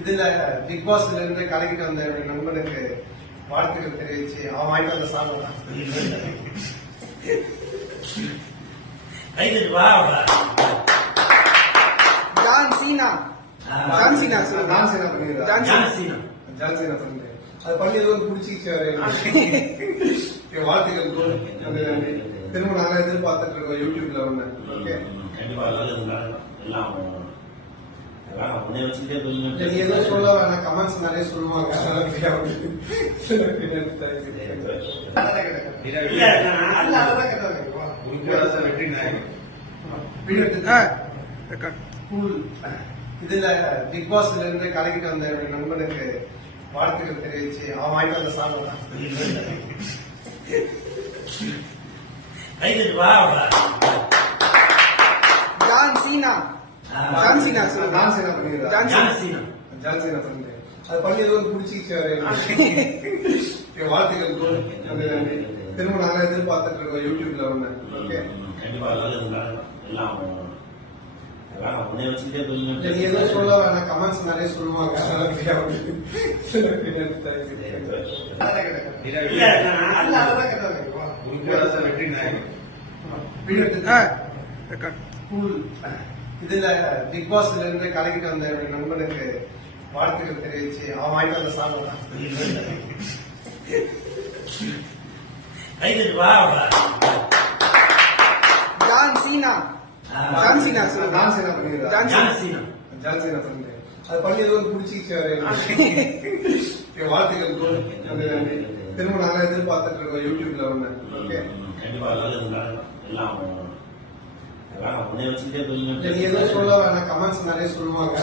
இதுல பிக் பாஸ்ல இருந்து கலக்கிட்டு வந்த நண்பனுக்கு வாழ்த்துக்கள் தெரிவிச்சு அவன் வாங்கிட்டு வந்த சாங் தான். ஜான் சீனா அது பண்ணி ஏதோ பிடிச்சிச்சு. வாழ்த்துக்கள் திரும்ப நாங்க எதிர்பார்த்துட்டு இருக்கோம் யூடியூப்ல ஒண்ணு. நீ ஏதோ சொல்ல வேணாம், கமெண்ட்ஸ் நிறைய சொல்லுவாங்க. இதுல பிக் பாஸ்ல இருந்து கலக்கிட்டு வந்த நண்பனுக்கு வாழ்த்துக்கள் தெரிவிச்சு அவன் வாங்கிட்டு வந்த சாங் தான். ஜான் சீனா அது பண்ணி ஏதோ பிடிச்சிச்சு. வாழ்த்துக்கள் திரும்ப நாங்க எதிர்பார்த்துட்டு இருக்கோம் யூடியூப்ல ஒண்ணு. நீ ஏதோ சொல்ல வேணாம், கமெண்ட்ஸ் நிறைய சொல்லுவாங்க. இதுல பிக் பாஸ்ல இருந்து கலக்கிட்டு வந்த நண்பனுக்கு வாழ்த்துக்கள் தெரிவிச்சு அவன் வாங்கிட்டு வந்த சாங் தான். ஜான் சீனா அது பண்ணி ஏதோ பிடிச்சிச்சு. வாழ்த்துக்கள் திரும்ப நாங்க எதிர்பார்த்துட்டு இருக்கோம் யூடியூப்ல ஒண்ணு. நீ ஏதோ சொல்ல வேணாம், கமெண்ட்ஸ் நிறைய சொல்லுவாங்க.